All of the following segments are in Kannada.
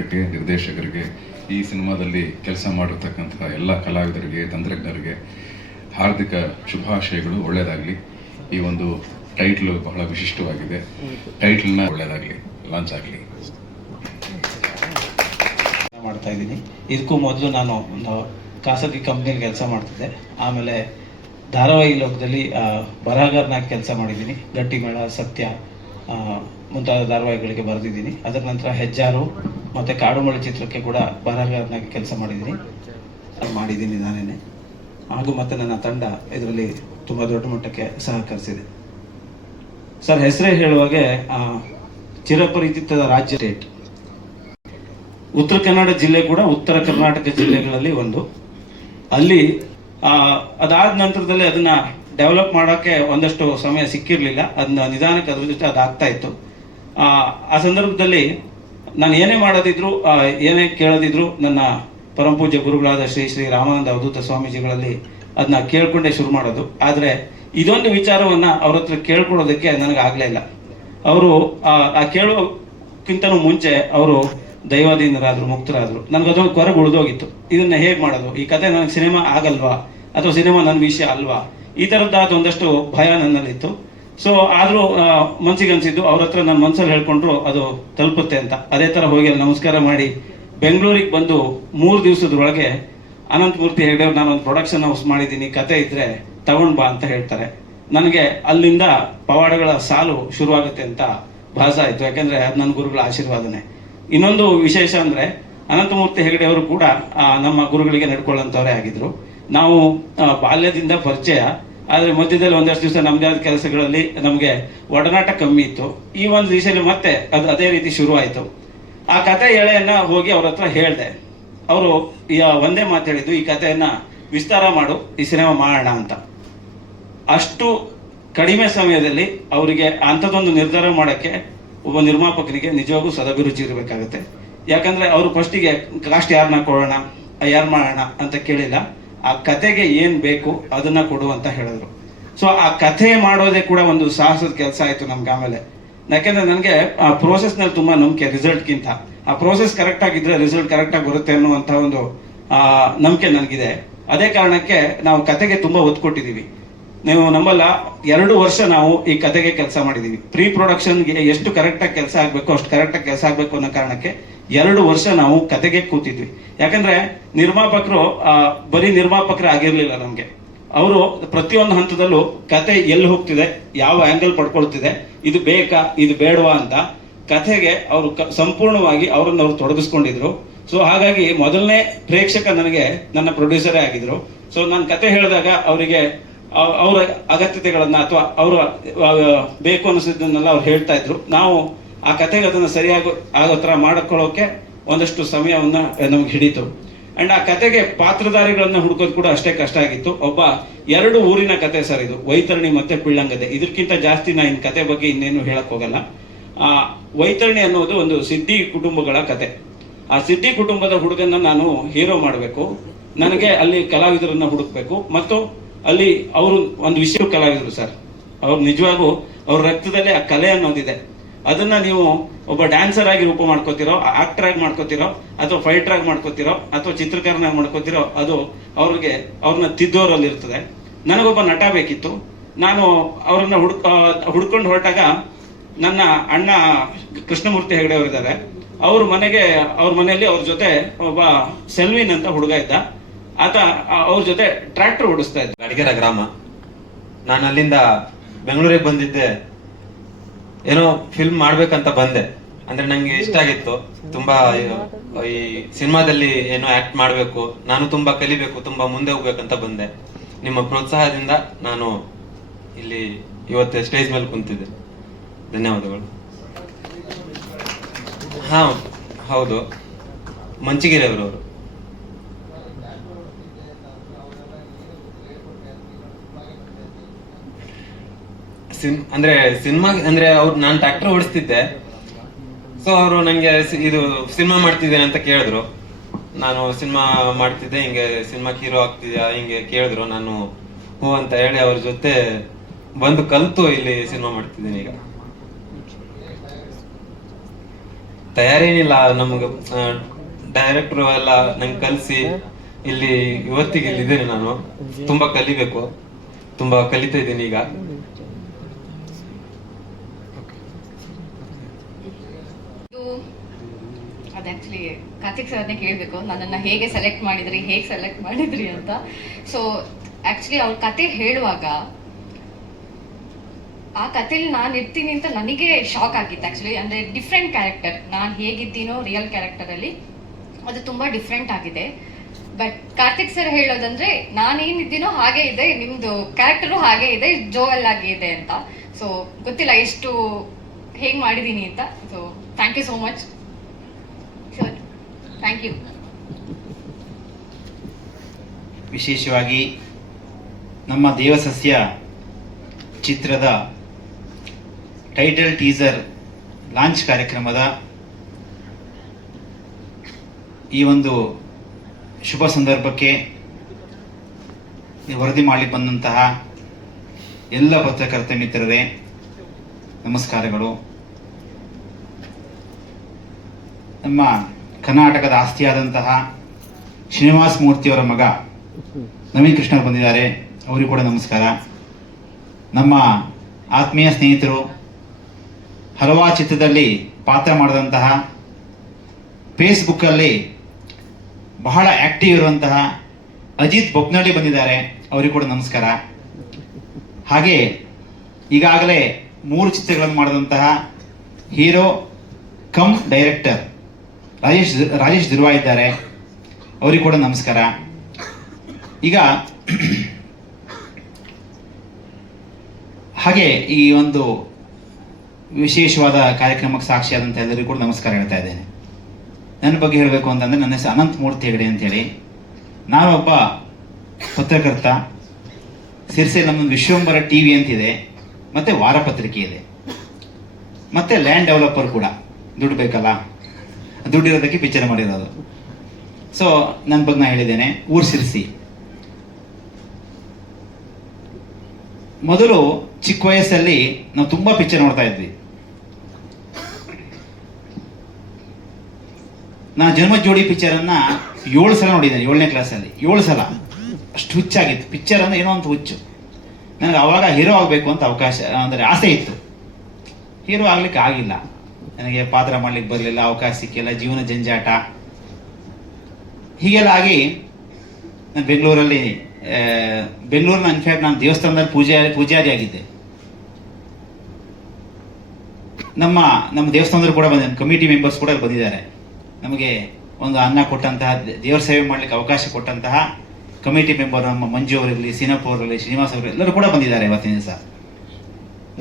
ನಿರ್ಮಾಪಕರಿಗೆ, ನಿರ್ದೇಶಕರಿಗೆ, ಈ ಸಿನಿಮಾದಲ್ಲಿ ಕೆಲಸ ಮಾಡಿರ್ತಕ್ಕಂಥ ಎಲ್ಲ ಕಲಾವಿದರಿಗೆ, ತಂತ್ರಜ್ಞರಿಗೆ ಹಾರ್ದಿಕ ಶುಭಾಶಯಗಳು. ಒಳ್ಳೆಯದಾಗಲಿ. ಈ ಒಂದು ಟೈಟ್ಲು ಬಹಳ ವಿಶಿಷ್ಟವಾಗಿದೆ. ಟೈಟ್ಲ್ನ ಒಳ್ಳೆಯದಾಗಲಿ, ಲಾಂಚ್ ಆಗಲಿ. ಮಾಡ್ತಾ ಇದ್ದೀನಿ. ಇದಕ್ಕೂ ಮೊದಲು ನಾನು ಒಂದು ಖಾಸಗಿ ಕಂಪ್ನಿಯಲ್ಲಿ ಕೆಲಸ ಮಾಡ್ತಿದ್ದೆ. ಆಮೇಲೆ ಧಾರಾವಾಹಿ ಲೋಕದಲ್ಲಿ ಬರಹಗಾರನಾಗಿ ಕೆಲಸ ಮಾಡಿದ್ದೀನಿ. ಗಟ್ಟಿಮೇಳ, ಸತ್ಯ ಮುಂತಾದ ಧಾರಾವಾಹಿಗಳಿಗೆ ಬರೆದಿದ್ದೀನಿ. ಅದರ ನಂತರ ಹೆಜ್ಜಾರು ಮತ್ತು ಕಾಡುಮಳೆ ಚಿತ್ರಕ್ಕೆ ಕೂಡ ಬರಹಗಾರನಾಗಿ ಕೆಲಸ ಮಾಡಿದ್ದೀನಿ ನಾನೇನೆ. ಹಾಗೂ ಮತ್ತು ನನ್ನ ತಂಡ ಇದರಲ್ಲಿ ತುಂಬ ದೊಡ್ಡ ಮಟ್ಟಕ್ಕೆ ಸಹಕರಿಸಿದೆ. ಸರ್, ಹೆಸರೇ ಹೇಳುವಾಗೆ ಚಿರಪರಿಚಿತ ರಾಜ್ಯ ಸ್ಟೇಟ್. ಉತ್ತರ ಕನ್ನಡ ಜಿಲ್ಲೆ ಕೂಡ ಉತ್ತರ ಕರ್ನಾಟಕ ಜಿಲ್ಲೆಗಳಲ್ಲಿ ಒಂದು. ಅಲ್ಲಿ ಅದಾದ ನಂತರದಲ್ಲಿ ಅದನ್ನ ಡೆವಲಪ್ ಮಾಡೋಕ್ಕೆ ಒಂದಷ್ಟು ಸಮಯ ಸಿಕ್ಕಿರಲಿಲ್ಲ. ಅದನ್ನ ನಿಧಾನಕ್ಕೆ ಅದ್ರ ಜೊತೆ ಅದಾಗ್ತಾ ಇತ್ತು. ಆ ಸಂದರ್ಭದಲ್ಲಿ ನಾನು ಏನೇ ಮಾಡೋದಿದ್ರು, ಏನೇ ಕೇಳೋದಿದ್ರು, ನನ್ನ ಪರಮಪೂಜ್ಯ ಗುರುಗಳಾದ ಶ್ರೀ ಶ್ರೀ ರಾಮಾನಂದ ಅವಧೂತ ಸ್ವಾಮೀಜಿಗಳಲ್ಲಿ ಅದನ್ನ ಕೇಳ್ಕೊಂಡೇ ಶುರು ಮಾಡೋದು. ಆದರೆ ಇದೊಂದು ವಿಚಾರವನ್ನ ಅವ್ರ ಹತ್ರ ಕೇಳ್ಕೊಳ್ಳೋದಕ್ಕೆ ನನಗೆ ಆಗಲೇ ಇಲ್ಲ. ಅವರು ಆ ಕೇಳೋಕ್ಕಿಂತನೂ ಮುಂಚೆ ಅವರು ದೈವಾಧೀನರಾದ್ರು, ಮುಕ್ತರಾದ್ರು. ನನಗದೊಂದು ಕೊರಗು ಉಳಿದೋಗಿತ್ತು. ಇದನ್ನ ಹೇಗೆ ಮಾಡೋದು? ಈ ಕತೆ ನನಗೆ ಸಿನಿಮಾ ಆಗಲ್ವಾ, ಅಥವಾ ಸಿನಿಮಾ ನನ್ನ ವಿಷಯ ಅಲ್ವಾ? ಈ ಥರದ್ದಾದ ಒಂದಷ್ಟು ಭಯ ನನ್ನಲ್ಲಿತ್ತು. ಸೊ ಆದರೂ ಮನ್ಸಿಗೆ ಅನಿಸಿದ್ದು, ಅವ್ರ ಹತ್ರ ನನ್ನ ಮನಸ್ಸಲ್ಲಿ ಹೇಳ್ಕೊಂಡ್ರು ಅದು ತಲುಪುತ್ತೆ ಅಂತ. ಅದೇ ಥರ ಹೋಗಿ ಅಲ್ಲಿ ನಮಸ್ಕಾರ ಮಾಡಿ ಬೆಂಗಳೂರಿಗೆ ಬಂದು 3 ದಿವಸದೊಳಗೆ ಅನಂತಮೂರ್ತಿ ಹೆಗಡೆ ಅವ್ರು, ನಾನೊಂದು ಪ್ರೊಡಕ್ಷನ್ ಹೌಸ್ ಮಾಡಿದ್ದೀನಿ, ಕತೆ ಇದ್ರೆ ತಗೊಂಡ್ ಬಾ ಅಂತ ಹೇಳ್ತಾರೆ. ನನಗೆ ಅಲ್ಲಿಂದ ಪವಾಡಗಳ ಸಾಲು ಶುರುವಾಗುತ್ತೆ ಅಂತ ಭಾಸ ಆಯಿತು. ಯಾಕೆಂದರೆ ಅದು ನನ್ನ ಗುರುಗಳ ಆಶೀರ್ವಾದನೆ. ಇನ್ನೊಂದು ವಿಶೇಷ ಅಂದರೆ, ಅನಂತಮೂರ್ತಿ ಹೆಗಡೆ ಅವರು ಕೂಡ ನಮ್ಮ ಗುರುಗಳಿಗೆ ನಡ್ಕೊಳ್ಳೋಂಥವರೇ ಆಗಿದ್ರು. ನಾವು ಬಾಲ್ಯದಿಂದ ಪರಿಚಯ. ಆದರೆ ಮಧ್ಯದಲ್ಲಿ ಒಂದಷ್ಟು ದಿವಸ ನಮ್ಮದೇ ಆದ ಕೆಲಸಗಳಲ್ಲಿ ನಮಗೆ ಒಡನಾಟ ಕಮ್ಮಿ ಇತ್ತು. ಈ ಒಂದು ದಿಶೆಯಲ್ಲಿ ಮತ್ತೆ ಅದೇ ರೀತಿ ಶುರು ಆಯಿತು. ಆ ಕತೆ ಎಳೆಯನ್ನು ಹೋಗಿ ಅವ್ರ ಹತ್ರ ಹೇಳಿದೆ. ಅವರು ಒಂದೇ ಮಾತು ಹೇಳಿದ್ದು, ಈ ಕಥೆಯನ್ನ ವಿಸ್ತಾರ ಮಾಡು, ಈ ಸಿನಿಮಾ ಮಾಡೋಣ ಅಂತ. ಅಷ್ಟು ಕಡಿಮೆ ಸಮಯದಲ್ಲಿ ಅವರಿಗೆ ಅಂಥದ್ದೊಂದು ನಿರ್ಧಾರ ಮಾಡೋಕ್ಕೆ ಒಬ್ಬ ನಿರ್ಮಾಪಕನಿಗೆ ನಿಜವಾಗೂ ಸದಭಿರುಚಿ ಇರಬೇಕಾಗುತ್ತೆ. ಯಾಕಂದ್ರೆ ಅವರು ಫಸ್ಟಿಗೆ ಕಾಸ್ಟ್ ಯಾರನ್ನ ಕೊಡೋಣ, ಯಾರು ಮಾಡೋಣ ಅಂತ ಕೇಳಿಲ್ಲ. ಆ ಕತೆಗೆ ಏನು ಬೇಕು ಅದನ್ನ ಕೊಡು ಅಂತ ಹೇಳಿದ್ರು. ಸೊ ಆ ಕಥೆ ಮಾಡೋದೇ ಕೂಡ ಒಂದು ಸಾಹಸದ ಕೆಲಸ ಆಯಿತು ನಮ್ಗೆ. ಆಮೇಲೆ ಯಾಕೆಂದ್ರೆ ನನಗೆ ಆ ಪ್ರೋಸೆಸ್ನಲ್ಲಿ ತುಂಬ ನಂಬಿಕೆ, ರಿಸಲ್ಟ್ಗಿಂತ. ಆ ಪ್ರೋಸೆಸ್ ಕರೆಕ್ಟ್ ಆಗಿದ್ರೆ ರಿಸಲ್ಟ್ ಕರೆಕ್ಟಾಗಿ ಬರುತ್ತೆ ಅನ್ನುವಂಥ ಒಂದು ನಂಬಿಕೆ ನನಗಿದೆ. ಅದೇ ಕಾರಣಕ್ಕೆ ನಾವು ಕತೆಗೆ ತುಂಬ ಒತ್ತು ಕೊಟ್ಟಿದ್ದೀವಿ. ನೀವು ನಂಬಲ್ಲ, 2 ವರ್ಷ ನಾವು ಈ ಕತೆಗೆ ಕೆಲಸ ಮಾಡಿದ್ದೀವಿ. ಪ್ರೀ ಪ್ರೊಡಕ್ಷನ್ಗೆ ಎಷ್ಟು ಕರೆಕ್ಟಾಗಿ ಕೆಲಸ ಆಗಬೇಕು ಅಷ್ಟು ಕರೆಕ್ಟಾಗಿ ಕೆಲಸ ಆಗಬೇಕು ಅನ್ನೋ ಕಾರಣಕ್ಕೆ 2 ವರ್ಷ ನಾವು ಕತೆಗೆ ಕೂತಿದ್ವಿ. ಯಾಕಂದ್ರೆ ನಿರ್ಮಾಪಕರು ಬರೀ ನಿರ್ಮಾಪಕರೇ ಆಗಿರಲಿಲ್ಲ ನಮಗೆ. ಅವರು ಪ್ರತಿಯೊಂದು ಹಂತದಲ್ಲೂ ಕತೆ ಎಲ್ಲಿ ಹೋಗ್ತಿದೆ, ಯಾವ ಆಂಗಲ್ ಪಡ್ಕೊಳ್ತಿದೆ, ಇದು ಬೇಕಾ, ಇದು ಬೇಡವಾ ಅಂತ ಕಥೆಗೆ ಅವರು ಸಂಪೂರ್ಣವಾಗಿ ಅವರನ್ನು ಅವರು ತೊಡಗಿಸ್ಕೊಂಡಿದ್ರು. ಸೊ ಹಾಗಾಗಿ ಮೊದಲನೇ ಪ್ರೇಕ್ಷಕ ನನಗೆ ನನ್ನ ಪ್ರೊಡ್ಯೂಸರೇ ಆಗಿದ್ರು. ಸೊ ನಾನು ಕತೆ ಹೇಳಿದಾಗ ಅವರಿಗೆ ಅವರ ಅಗತ್ಯತೆಗಳನ್ನ ಅಥವಾ ಅವರ ಬೇಕು ಅನಿಸಿದ್ದನ್ನೆಲ್ಲ ಅವ್ರು ಹೇಳ್ತಾ ಇದ್ರು. ನಾವು ಆ ಕತೆಗೆ ಅದನ್ನು ಸರಿಯಾಗಿ ಆಗೋ ಥರ ಮಾಡ್ಕೊಳ್ಳೋಕೆ ಒಂದಷ್ಟು ಸಮಯವನ್ನ ನಮ್ಗೆ ಹಿಡಿತು. ಅಂಡ್ ಆ ಕತೆಗೆ ಪಾತ್ರಧಾರಿಗಳನ್ನ ಹುಡುಕೋದು ಕೂಡ ಅಷ್ಟೇ ಕಷ್ಟ ಆಗಿತ್ತು. ಒಬ್ಬ 2 ಊರಿನ ಕತೆ ಸರ್ ಇದು, ವೈತರಣಿ ಮತ್ತೆ ಪಿಳ್ಳಂಗದೆ. ಇದಕ್ಕಿಂತ ಜಾಸ್ತಿ ನಾ ಇನ್ ಕತೆ ಬಗ್ಗೆ ಇನ್ನೇನು ಹೇಳಕ್ ಹೋಗಲ್ಲ. ವೈತರಣಿ ಅನ್ನೋದು ಒಂದು ಸಿದ್ಧಿ ಕುಟುಂಬಗಳ ಕತೆ. ಆ ಸಿದ್ಧಿ ಕುಟುಂಬದ ಹುಡುಗನ್ನ ನಾನು ಹೀರೋ ಮಾಡಬೇಕು. ನನಗೆ ಅಲ್ಲಿ ಕಲಾವಿದರನ್ನ ಹುಡುಕ್ಬೇಕು. ಮತ್ತು ಅಲ್ಲಿ ಅವರು ಒಂದು ವಿಷಯ ಕಲಾವಿದರು ಸರ್. ಅವ್ರು ನಿಜವಾಗೂ ಅವ್ರ ರಕ್ತದಲ್ಲೇ ಆ ಕಲೆ ಅನ್ನೋದಿದೆ. ಅದನ್ನ ನೀವು ಒಬ್ಬ ಡ್ಯಾನ್ಸರ್ ಆಗಿ ರೂಪ ಮಾಡ್ಕೋತಿರೋ, ಆಕ್ಟರ್ ಆಗಿ ಮಾಡ್ಕೋತಿರೋ, ಅಥವಾ ಫೈಟರ್ ಆಗಿ ಮಾಡ್ಕೋತಿರೋ, ಅಥವಾ ಚಿತ್ರಕಾರನಾಗಿ ಮಾಡ್ಕೋತಿರೋ, ಅದು ಅವ್ರನ್ನ ತಿದ್ದೋರಲ್ಲಿ ಇರ್ತದೆ. ನನಗೊಬ್ಬ ನಟ ಬೇಕಿತ್ತು. ನಾನು ಅವ್ರನ್ನ ಹುಡ್ಕೊಂಡು ಹೊರಟಾಗ ನನ್ನ ಅಣ್ಣ ಕೃಷ್ಣಮೂರ್ತಿ ಹೆಗಡೆ ಅವರಿದ್ದಾರೆ. ಅವ್ರ ಮನೆಯಲ್ಲಿ ಅವ್ರ ಜೊತೆ ಒಬ್ಬ ಸೆಲ್ವಿನ್ ಅಂತ ಹುಡುಗ ಇದ್ದ. ಆತ ಅವ್ರ ಜೊತೆ ಟ್ರ್ಯಾಕ್ಟರ್ ಓಡಿಸ್ತಾ ಇದ್ದ. ಅಡಿಗೆರ ಗ್ರಾಮ. ನಾನು ಅಲ್ಲಿಂದ ಬೆಂಗಳೂರಿಗೆ ಬಂದಿದ್ದೆ. ಏನೋ ಫಿಲ್ಮ್ ಮಾಡ್ಬೇಕಂತ ಬಂದೆ. ಅಂದ್ರೆ ನಂಗೆ ಇಷ್ಟ ಆಗಿತ್ತು ತುಂಬಾ. ಈ ಸಿನಿಮಾದಲ್ಲಿ ಏನೋ ಆಕ್ಟ್ ಮಾಡ್ಬೇಕು, ನಾನು ತುಂಬಾ ಕಲಿಬೇಕು, ತುಂಬಾ ಮುಂದೆ ಹೋಗ್ಬೇಕಂತ ಬಂದೆ. ನಿಮ್ಮ ಪ್ರೋತ್ಸಾಹದಿಂದ ನಾನು ಇಲ್ಲಿ ಇವತ್ತು ಸ್ಟೇಜ್ ಮೇಲೆ ಕುಂತಿದ್ದೆ. ಧನ್ಯವಾದಗಳು. ಹಾ ಹೌದು, ಮಂಚಿಗಿರಿ ಅವರು. ಅಂದ್ರೆ ಸಿನಿಮಾ ಅಂದ್ರೆ ಅವ್ರು, ನಾನು ಟ್ರ್ಯಾಕ್ಟರ್ ಓಡಿಸ್ತಿದ್ದೆ. ಸೊ ಅವರು ನಂಗೆ ಇದು ಸಿನಿಮಾ ಮಾಡ್ತಿದ್ದೇನೆ ಅಂತ ಕೇಳಿದ್ರು. ನಾನು ಸಿನಿಮಾ ಮಾಡ್ತಿದ್ದೆ, ಹಿಂಗೆ ಸಿನಿಮಾಕ್ಕೆ ಹೀರೋ ಆಗ್ತಿದ್ಯಾ ಹಿಂಗೆ ಕೇಳಿದ್ರು. ನಾನು ಹ್ಞೂ ಅಂತ ಹೇಳಿ ಅವ್ರ ಜೊತೆ ಬಂದು ಕಲ್ತು ಇಲ್ಲಿ ಸಿನಿಮಾ ಮಾಡ್ತಿದ್ದೀನಿ ಈಗ. ತಯಾರೇನಿಲ್ಲ ನಮ್ಗೆ. ಡೈರೆಕ್ಟ್ರು ಎಲ್ಲ ನಂಗೆ ಕಲಿಸಿ ಇಲ್ಲಿ ಇವತ್ತಿಗೆ ಇಲ್ಲಿದ್ದೇನೆ ನಾನು. ತುಂಬಾ ಕಲಿಬೇಕು, ತುಂಬಾ ಕಲಿತಾ ಇದ್ದೀನಿ ಈಗ. ಅದು ಆ್ಯಕ್ಚುಲಿ ಕಾರ್ತಿಕ್ ಸರ್ನೇ ಕೇಳಬೇಕು, ನನ್ನನ್ನು ಹೇಗೆ ಸೆಲೆಕ್ಟ್ ಮಾಡಿದ್ರಿ ಅಂತ. ಸೊ ಆ್ಯಕ್ಚುಲಿ ಅವ್ರ ಕತೆ ಹೇಳುವಾಗ ಆ ಕಥೆಯಲ್ಲಿ ನಾನು ಇರ್ತೀನಿ ಅಂತ ನನಗೆ ಶಾಕ್ ಆಗಿತ್ತು ಆ್ಯಕ್ಚುಲಿ. ಅಂದರೆ ಡಿಫ್ರೆಂಟ್ ಕ್ಯಾರೆಕ್ಟರ್, ನಾನು ಹೇಗಿದ್ದೀನೋ ರಿಯಲ್ ಕ್ಯಾರೆಕ್ಟರಲ್ಲಿ ಅದು ತುಂಬ ಡಿಫ್ರೆಂಟ್ ಆಗಿದೆ. ಬಟ್ ಕಾರ್ತಿಕ್ ಸರ್ ಹೇಳೋದಂದ್ರೆ ನಾನೇನಿದ್ದೀನೋ ಹಾಗೆ ಇದೆ, ನಿಮ್ಮದು ಕ್ಯಾರೆಕ್ಟರು ಹಾಗೆ ಇದೆ, ಜೋವೆಲ್ ಆಗಿ ಇದೆ ಅಂತ. ಸೊ ಗೊತ್ತಿಲ್ಲ ಎಷ್ಟು ಹೇಗೆ ಮಾಡಿದ್ದೀನಿ ಅಂತ. So thank you so much. Sure, thank you. ವಿಶೇಷವಾಗಿ ನಮ್ಮ ದೇವಸಸ್ಯ ಚಿತ್ರದ ಟೈಟಲ್ ಟೀಸರ್ ಲಾಂಚ್ ಕಾರ್ಯಕ್ರಮದ ಈ ಒಂದು ಶುಭ ಸಂದರ್ಭಕ್ಕೆ ವರದಿ ಮಾಡಲಿಕ್ಕೆ ಬಂದಂತಹ ಎಲ್ಲ ಪತ್ರಕರ್ತ ಮಿತ್ರರೇ ನಮಸ್ಕಾರಗಳು. ನಮ್ಮ ಕರ್ನಾಟಕದ ಆಸ್ತಿಯಾದಂತಹ ಶ್ರೀನಿವಾಸ ಮೂರ್ತಿಯವರ ಮಗ ನವೀನ್ ಕೃಷ್ಣ ಬಂದಿದ್ದಾರೆ, ಅವರಿಗೂ ಕೂಡ ನಮಸ್ಕಾರ. ನಮ್ಮ ಆತ್ಮೀಯ ಸ್ನೇಹಿತರು, ಹಲವಾರು ಚಿತ್ರದಲ್ಲಿ ಪಾತ್ರ ಮಾಡಿದಂತಹ, ಫೇಸ್ಬುಕ್ಕಲ್ಲಿ ಬಹಳ ಆಕ್ಟಿವ್ ಇರುವಂತಹ ಅಜಿತ್ ಬೊಪ್ನಳ್ಳಿ ಬಂದಿದ್ದಾರೆ, ಅವರಿಗೂ ಕೂಡ ನಮಸ್ಕಾರ. ಹಾಗೆ ಈಗಾಗಲೇ 3 ಚಿತ್ರಗಳನ್ನು ಮಾಡಿದಂತಹ ಹೀರೋ ಕಮ್ ಡೈರೆಕ್ಟರ್ ರಾಜೇಶ್ ಧ್ರುವ ಇದ್ದಾರೆ, ಅವರಿಗೂ ಕೂಡ ನಮಸ್ಕಾರ. ಈಗ ಹಾಗೆ ಈ ಒಂದು ವಿಶೇಷವಾದ ಕಾರ್ಯಕ್ರಮಕ್ಕೆ ಸಾಕ್ಷಿಯಾದಂಥ ಎಲ್ಲರಿಗೂ ಕೂಡ ನಮಸ್ಕಾರ ಹೇಳ್ತಾ ಇದ್ದೇನೆ. ನನ್ನ ಬಗ್ಗೆ ಹೇಳಬೇಕು ಅಂತಂದರೆ, ನನ್ನ ಹೆಸರು ಅನಂತ ಮೂರ್ತಿ ಹೆಗಡೆ ಅಂತೇಳಿ. ನಾನು ಒಬ್ಬ ಪತ್ರಕರ್ತ. ಸಿರ್ಸೆ ನಮ್ಮೊಂದು ವಿಶ್ವಂಬರ TV ಅಂತಿದೆ, ಮತ್ತು ವಾರಪತ್ರಿಕೆ ಇದೆ, ಮತ್ತು ಲ್ಯಾಂಡ್ ಡೆವಲಪರ್ ಕೂಡ. ದುಡ್ಡು ಬೇಕಲ್ಲ, ದುಡ್ಡಿರೋದಕ್ಕೆ ಪಿಕ್ಚರ್ ಮಾಡಿರೋದು. ಸೊ ನನ್ನ ಬಗ್ಗೆ ನಾನು ಹೇಳಿದ್ದೇನೆ. ಊರು ಸಿರ್ಸಿ. ಮೊದಲು ಚಿಕ್ಕ ವಯಸ್ಸಲ್ಲಿ ನಾವು ತುಂಬಾ ಪಿಕ್ಚರ್ ನೋಡ್ತಾ ಇದ್ವಿ. ನಾನು ಜನ್ಮ ಜೋಡಿ ಪಿಕ್ಚರ್ ಅನ್ನ 7 ಸಲ ನೋಡಿದ್ದೇನೆ, 7ನೇ ಕ್ಲಾಸಲ್ಲಿ 7 ಸಲ. ಅಷ್ಟು ಹುಚ್ಚಾಗಿತ್ತು ಪಿಕ್ಚರ್ ಅಂದ್ರೆ, ಏನೋ ಒಂದು ಹುಚ್ಚು. ನನಗೆ ಅವಾಗ ಹೀರೋ ಆಗಬೇಕು ಅಂತ ಅವಕಾಶ ಅಂದರೆ ಆಸೆ ಇತ್ತು. ಹೀರೋ ಆಗ್ಲಿಕ್ಕೆ ಆಗಿಲ್ಲ, ನನಗೆ ಪಾತ್ರ ಮಾಡ್ಲಿಕ್ಕೆ ಬರಲಿಲ್ಲ, ಅವಕಾಶ ಸಿಕ್ಕಿಲ್ಲ, ಜೀವನ ಜಂಜಾಟ ಹೀಗೆಲ್ಲ ಆಗಿ ನಾನು ಬೆಂಗಳೂರಿನ ಇನ್ಫ್ಯಾಕ್ಟ್ ನಾನು ದೇವಸ್ಥಾನದಲ್ಲಿ ಪೂಜಾರಿ ಆಗಿದ್ದೆ. ನಮ್ಮ ದೇವಸ್ಥಾನದವರು ಕೂಡ ಬಂದಿದ್ದಾರೆ, ಕಮಿಟಿ ಮೆಂಬರ್ಸ್ ಕೂಡ ಬಂದಿದ್ದಾರೆ. ನಮಗೆ ಒಂದು ಅನ್ನ ಕೊಟ್ಟಂತಹ, ದೇವರ ಸೇವೆ ಮಾಡ್ಲಿಕ್ಕೆ ಅವಕಾಶ ಕೊಟ್ಟಂತಹ ಕಮಿಟಿ ಮೆಂಬರ್ ನಮ್ಮ ಮಂಜು ಅವರಿರಲಿ, ಸೀನಪ್ಪ ಅವರಿರಲಿ, ಶ್ರೀನಿವಾಸ್ ಅವರು ಎಲ್ಲರೂ ಕೂಡ ಬಂದಿದ್ದಾರೆ ಇವತ್ತಿನ ದಿವಸ.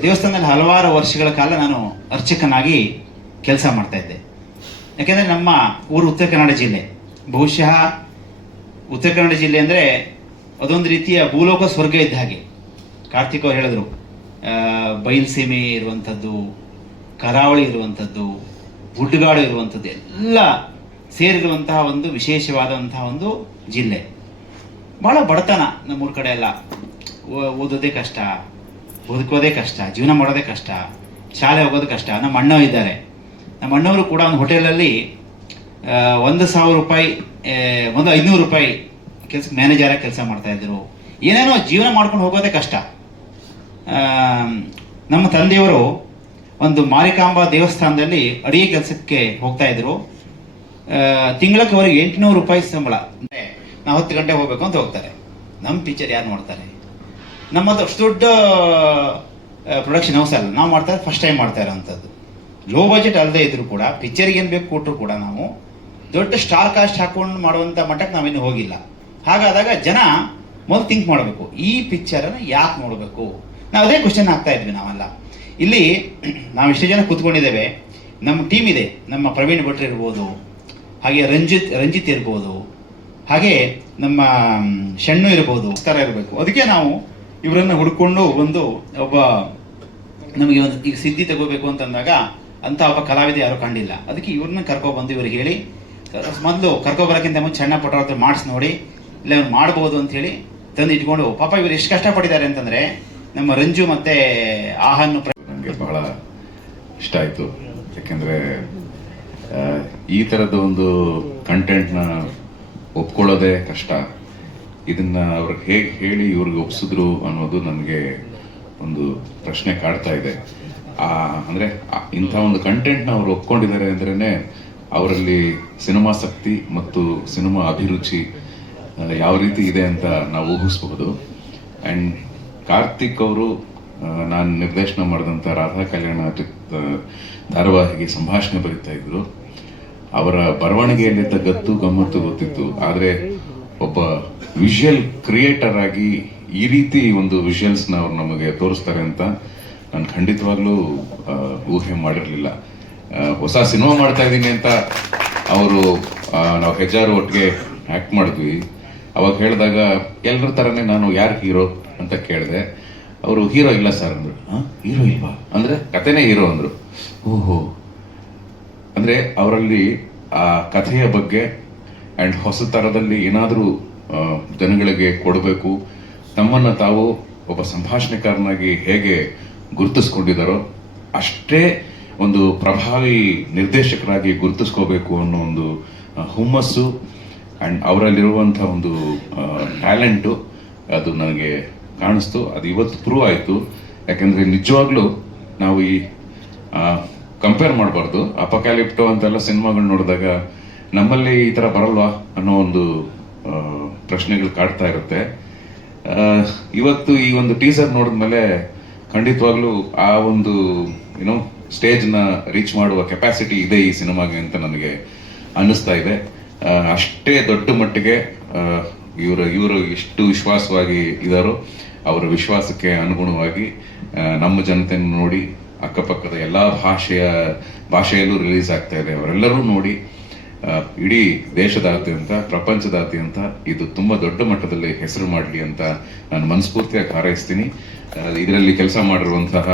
ದೇವಸ್ಥಾನದಲ್ಲಿ ಹಲವಾರು ವರ್ಷಗಳ ಕಾಲ ನಾನು ಅರ್ಚಕನಾಗಿ ಕೆಲಸ ಮಾಡ್ತಾ ಇದ್ದೆ. ಯಾಕೆಂದರೆ ನಮ್ಮ ಊರು ಉತ್ತರ ಕನ್ನಡ ಜಿಲ್ಲೆ. ಬಹುಶಃ ಉತ್ತರ ಕನ್ನಡ ಜಿಲ್ಲೆ ಅಂದರೆ ಅದೊಂದು ರೀತಿಯ ಭೂಲೋಕ ಸ್ವರ್ಗ ಇದ್ದ ಹಾಗೆ. ಕಾರ್ತಿಕ್ ಅವರು ಹೇಳಿದ್ರು, ಬಯಲ್ಸೀಮೆ ಇರುವಂಥದ್ದು, ಕರಾವಳಿ ಇರುವಂಥದ್ದು, ಗುಡ್ಡಗಾಡು ಇರುವಂಥದ್ದು ಎಲ್ಲ ಸೇರಿರುವಂತಹ ಒಂದು ವಿಶೇಷವಾದಂತಹ ಒಂದು ಜಿಲ್ಲೆ. ಬಹಳ ಬಡತನ ನಮ್ಮೂರ ಕಡೆ ಎಲ್ಲ. ಓದೋದೇ ಕಷ್ಟ, ಬದುಕೋದೇ ಕಷ್ಟ, ಜೀವನ ಮಾಡೋದೇ ಕಷ್ಟ, ಶಾಲೆ ಹೋಗೋದು ಕಷ್ಟ. ನಮ್ಮ ಅಣ್ಣ ಇದ್ದಾರೆ, ನಮ್ಮ ಅಣ್ಣವರು ಕೂಡ ಒಂದು ಹೋಟೆಲಲ್ಲಿ 1,000 ರೂಪಾಯಿ, 500 ರೂಪಾಯಿ ಕೆಲಸಕ್ಕೆ ಮ್ಯಾನೇಜರಾಗಿ ಕೆಲಸ ಮಾಡ್ತಾ ಇದ್ರು. ಏನೇನೋ ಜೀವನ ಮಾಡ್ಕೊಂಡು ಹೋಗೋದೇ ಕಷ್ಟ. ನಮ್ಮ ತಂದೆಯವರು ಒಂದು ಮಾರಿಕಾಂಬಾ ದೇವಸ್ಥಾನದಲ್ಲಿ ಅಡಿಗೆ ಕೆಲಸಕ್ಕೆ ಹೋಗ್ತಾ ಇದ್ರು. ತಿಂಗಳಕ್ಕೆ ಅವರಿಗೆ 800 ರೂಪಾಯಿ ಸಂಬಳ. ಅಂದರೆ ನಾವು 10 ಗಂಟೆಗೆ ಹೋಗ್ಬೇಕು ಅಂತ ಹೋಗ್ತಾರೆ. ನಮ್ಮ ಪಿಕ್ಚರ್ ಯಾರು ನೋಡ್ತಾರೆ? ನಮ್ಮದು ಅಷ್ಟು ದೊಡ್ಡ ಪ್ರೊಡಕ್ಷನ್ ಹೌಸ್ ಅಲ್ಲ, ನಾವು ಮಾಡ್ತಾರೆ ಫಸ್ಟ್ ಟೈಮ್ ಮಾಡ್ತಾ ಇರೋವಂಥದ್ದು. ಲೋ ಬಜೆಟ್ ಅಲ್ಲದೆ ಇದ್ರು ಕೂಡ, ಪಿಕ್ಚರ್ಗೆ ಏನು ಬೇಕು ಕೊಟ್ಟರು ಕೂಡ ನಾವು ದೊಡ್ಡ ಸ್ಟಾರ್ ಕಾಸ್ಟ್ ಹಾಕೊಂಡು ಮಾಡುವಂಥ ಮಟ್ಟಕ್ಕೆ ನಾವಿನ್ನೂ ಹೋಗಿಲ್ಲ. ಹಾಗಾದಾಗ ಜನ ಮೊದಲು ಥಿಂಕ್ ಮಾಡಬೇಕು, ಈ ಪಿಕ್ಚರನ್ನು ಯಾಕೆ ನೋಡಬೇಕು? ನಾವು ಅದೇ ಕ್ವಶನ್ ಆಗ್ತಾ ಇದ್ವಿ ನಾವೆಲ್ಲ. ಇಲ್ಲಿ ನಾವು ಇಷ್ಟೇ ಜನ ಕೂತ್ಕೊಂಡಿದ್ದೇವೆ, ನಮ್ಮ ಟೀಮ್ ಇದೆ. ನಮ್ಮ ಪ್ರವೀಣ್ ಭಟ್ರು ಇರ್ಬೋದು, ಹಾಗೆ ರಂಜಿತ್ ಇರ್ಬೋದು, ಹಾಗೆ ನಮ್ಮ ಶಣ್ಣು ಇರ್ಬೋದು, ಥರ ಇರಬೇಕು. ಅದಕ್ಕೆ ನಾವು ಇವರನ್ನು ಹುಡ್ಕೊಂಡು ಒಬ್ಬ ನಮಗೆ ಒಂದು ಈಗ ಸಿದ್ಧಿ ತಗೋಬೇಕು ಅಂತಂದಾಗ ಅಂತ ಒಬ್ಬ ಕಲಾವಿದ ಯಾರು ಕಂಡಿಲ್ಲ. ಅದಕ್ಕೆ ಇವ್ರನ್ನ ಕರ್ಕೊಬಂದು ಇವ್ರಿಗೆ ಹೇಳಿ, ಮೊದಲು ಕರ್ಕೊಬರೋಕ್ಕಿಂತ ಮುಂಚೆ ಸಣ್ಣ ಪುಟ್ಟ ಹತ್ರ ಮಾಡಿಸಿ ನೋಡಿ, ಇಲ್ಲ ಇವ್ರು ಮಾಡ್ಬೋದು ಅಂತ ಹೇಳಿ ತಂದು ಇಟ್ಕೊಂಡು, ಪಾಪ ಇವ್ರು ಎಷ್ಟು ಕಷ್ಟಪಟ್ಟಿದ್ದಾರೆ ಅಂತಂದರೆ ನಮ್ಮ ರಂಜು ಮತ್ತು ಆಹನ್ ನನಗೆ ಬಹಳ ಇಷ್ಟ ಆಯಿತು. ಯಾಕೆಂದರೆ ಈ ಥರದ ಒಂದು ಕಂಟೆಂಟ್ನ ಒಪ್ಕೊಳ್ಳೋದೇ ಕಷ್ಟ. ಇದನ್ನ ಅವ್ರಿಗೆ ಹೇಗೆ ಹೇಳಿ ಇವ್ರಿಗೆ ಒಪ್ಸಿದ್ರು ಅನ್ನೋದು ನನಗೆ ಒಂದು ಪ್ರಶ್ನೆ ಕಾಡ್ತಾ ಇದೆ. ಅಂದ್ರೆ ಇಂಥ ಒಂದು ಕಂಟೆಂಟ್ನ ಅವ್ರು ಒಪ್ಕೊಂಡಿದ್ದಾರೆ ಅಂದ್ರೇನೆ ಅವರಲ್ಲಿ ಸಿನಿಮಾಸಕ್ತಿ ಮತ್ತು ಸಿನಿಮಾ ಅಭಿರುಚಿ ಯಾವ ರೀತಿ ಇದೆ ಅಂತ ನಾವು ಊಹಿಸಬಹುದು. ಅಂಡ್ ಕಾರ್ತಿಕ್ ಅವರು ನಾನು ನಿರ್ದೇಶನ ಮಾಡಿದಂಥ ರಾಧಾ ಕಲ್ಯಾಣ ಧಾರಾವಾಹಿಗೆ ಸಂಭಾಷಣೆ ಬರೀತಾ ಇದ್ರು. ಅವರ ಬರವಣಿಗೆಯಲ್ಲಿದ್ದ ಗತ್ತು ಗಮ್ಮತ್ತು ಗೊತ್ತಿತ್ತು, ಆದರೆ ಒಬ್ಬ ವಿಷುವಲ್ ಕ್ರಿಯೇಟರ್ ಆಗಿ ಈ ರೀತಿ ಒಂದು ವಿಷುವಲ್ಸ್ನ ಅವ್ರು ನಮಗೆ ತೋರಿಸ್ತಾರೆ ಅಂತ ನಾನು ಖಂಡಿತವಾಗ್ಲೂ ಊಹೆ ಮಾಡಿರಲಿಲ್ಲ. ಹೊಸ ಸಿನಿಮಾ ಮಾಡ್ತಾ ಇದ್ದೀನಿ ಅಂತ ಅವರು ನಾವು ಹೆಜ್ಜಾರು ಒಟ್ಟಿಗೆ ಆಕ್ಟ್ ಮಾಡಿದ್ವಿ. ಅವಾಗ ಹೇಳಿದಾಗ ಎಲ್ಲರ ಥರನೇ ನಾನು ಯಾರು ಹೀರೋ ಅಂತ ಕೇಳಿದೆ. ಅವರು ಹೀರೋ ಇಲ್ಲ ಸರ್ ಅಂದರು. ಹೀರೋ ಇಲ್ವಾ ಅಂದ್ರೆ ಕಥೆನೇ ಹೀರೋ ಅಂದರು. ಓಹೋ, ಅಂದ್ರೆ ಅವರಲ್ಲಿ ಆ ಕಥೆಯ ಬಗ್ಗೆ ಅಂಡ್ ಹೊಸ ಥರದಲ್ಲಿ ಏನಾದರೂ ಜನಗಳಿಗೆ ಕೊಡಬೇಕು, ತಮ್ಮನ್ನು ತಾವು ಒಬ್ಬ ಸಂಭಾಷಣೆಕಾರನಾಗಿ ಹೇಗೆ ಗುರುತಿಸ್ಕೊಂಡಿದ್ದಾರೋ ಅಷ್ಟೇ ಒಂದು ಪ್ರಭಾವಿ ನಿರ್ದೇಶಕರಾಗಿ ಗುರುತಿಸ್ಕೋಬೇಕು ಅನ್ನೋ ಒಂದು ಹುಮ್ಮಸ್ಸು ಅಂಡ್ ಅವರಲ್ಲಿರುವಂಥ ಒಂದು ಟ್ಯಾಲೆಂಟು ಅದು ನನಗೆ ಕಾಣಿಸ್ತು. ಅದು ಇವತ್ತು ಪ್ರೂವ್ ಆಯಿತು. ಯಾಕೆಂದ್ರೆ ನಿಜವಾಗ್ಲೂ ನಾವು ಈ ಕಂಪೇರ್ ಮಾಡಬಾರ್ದು. ಅಪಕ್ಯಾಲಿಪ್ಟೋ ಅಂತೆಲ್ಲ ಸಿನಿಮಾಗಳು ನೋಡಿದಾಗ ನಮ್ಮಲ್ಲಿ ಈ ಥರ ಬರಲ್ವಾ ಅನ್ನೋ ಒಂದು ಪ್ರಶ್ನೆಗಳು ಕಾಡ್ತಾ ಇರುತ್ತೆ. ಇವತ್ತು ಈ ಒಂದು ಟೀಸರ್ ನೋಡಿದ್ಮೇಲೆ ಖಂಡಿತವಾಗ್ಲೂ ಆ ಒಂದು ಏನೋ ಸ್ಟೇಜ್ನ ರೀಚ್ ಮಾಡುವ ಕೆಪಾಸಿಟಿ ಇದೆ ಈ ಸಿನಿಮಾಗೆ ಅಂತ ನನಗೆ ಅನ್ನಿಸ್ತಾ ಇದೆ. ಅಷ್ಟೇ ದೊಡ್ಡ ಮಟ್ಟಿಗೆ ಇವರು ಎಷ್ಟು ವಿಶ್ವಾಸವಾಗಿ ಇದ್ದಾರೋ ಅವರ ವಿಶ್ವಾಸಕ್ಕೆ ಅನುಗುಣವಾಗಿ ನಮ್ಮ ಜನತೆಯನ್ನು ನೋಡಿ ಅಕ್ಕಪಕ್ಕದ ಎಲ್ಲ ಭಾಷೆಯಲ್ಲೂ ರಿಲೀಸ್ ಆಗ್ತಾ ಇದೆ. ಅವರೆಲ್ಲರೂ ನೋಡಿ ಇಡೀ ದೇಶದಾದ್ಯಂತ ಪ್ರಪಂಚದಾದ್ಯಂತ ಇದು ತುಂಬಾ ದೊಡ್ಡ ಮಟ್ಟದಲ್ಲಿ ಹೆಸರು ಮಾಡಲಿ ಅಂತ ನಾನು ಮನಸ್ಫೂರ್ತಿಯಾಗಿ ಹಾರೈಸ್ತೀನಿ. ಇದರಲ್ಲಿ ಕೆಲಸ ಮಾಡಿರುವಂತಹ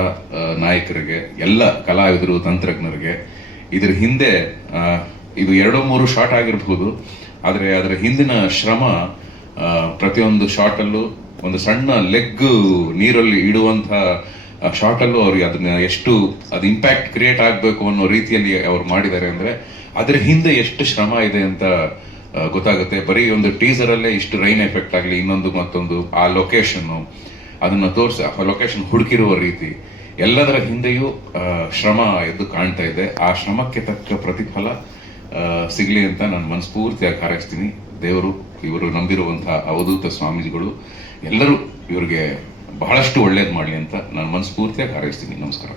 ನಾಯಕರಿಗೆ, ಎಲ್ಲ ಕಲಾವಿದರು, ತಂತ್ರಜ್ಞರಿಗೆ, ಇದರ ಹಿಂದೆ ಇದು 2-3 ಶಾಟ್ ಆಗಿರ್ಬೋದು, ಆದರೆ ಅದರ ಹಿಂದಿನ ಶ್ರಮ ಪ್ರತಿಯೊಂದು ಶಾಟಲ್ಲೂ ಒಂದು ಸಣ್ಣ ಲೆಗ್ ನೀರಲ್ಲಿ ಇಡುವಂಥ ಶಾಟಲ್ಲೂ ಅವ್ರಿಗೆ ಅದನ್ನ ಎಷ್ಟು ಅದು ಇಂಪ್ಯಾಕ್ಟ್ ಕ್ರಿಯೇಟ್ ಆಗಬೇಕು ಅನ್ನೋ ರೀತಿಯಲ್ಲಿ ಅವ್ರು ಮಾಡಿದ್ದಾರೆ ಅಂದ್ರೆ ಅದ್ರ ಹಿಂದೆ ಎಷ್ಟು ಶ್ರಮ ಇದೆ ಅಂತ ಗೊತ್ತಾಗುತ್ತೆ. ಬರೀ ಒಂದು ಟೀಸರ್ ಅಲ್ಲೇ ಇಷ್ಟು ರೈನ್ ಎಫೆಕ್ಟ್ ಆಗಲಿ, ಇನ್ನೊಂದು ಮತ್ತೊಂದು, ಆ ಲೊಕೇಶನ್ ಅದನ್ನ ತೋರಿಸಿ ಆ ಲೊಕೇಶನ್ ಹುಡುಕಿರುವ ರೀತಿ ಎಲ್ಲದರ ಹಿಂದೆಯೂ ಶ್ರಮ ಎದ್ದು ಕಾಣ್ತಾ ಇದೆ. ಆ ಶ್ರಮಕ್ಕೆ ತಕ್ಕ ಪ್ರತಿಫಲ ಸಿಗ್ಲಿ ಅಂತ ನಾನು ಮನಸ್ಫೂರ್ತಿಯಾಗಿ ಹಾರೈಸ್ತೀನಿ. ದೇವರು, ಇವರು ನಂಬಿರುವಂತಹ ಅವಧೂತ ಸ್ವಾಮೀಜಿಗಳು ಎಲ್ಲರೂ ಇವ್ರಿಗೆ ಬಹಳಷ್ಟು ಒಳ್ಳೇದು ಮಾಡಲಿ ಅಂತ ನಾನು ಮನಸ್ಫೂರ್ತಿಯಾಗಿ ಹಾರೈಸ್ತೀನಿ. ನಮಸ್ಕಾರ.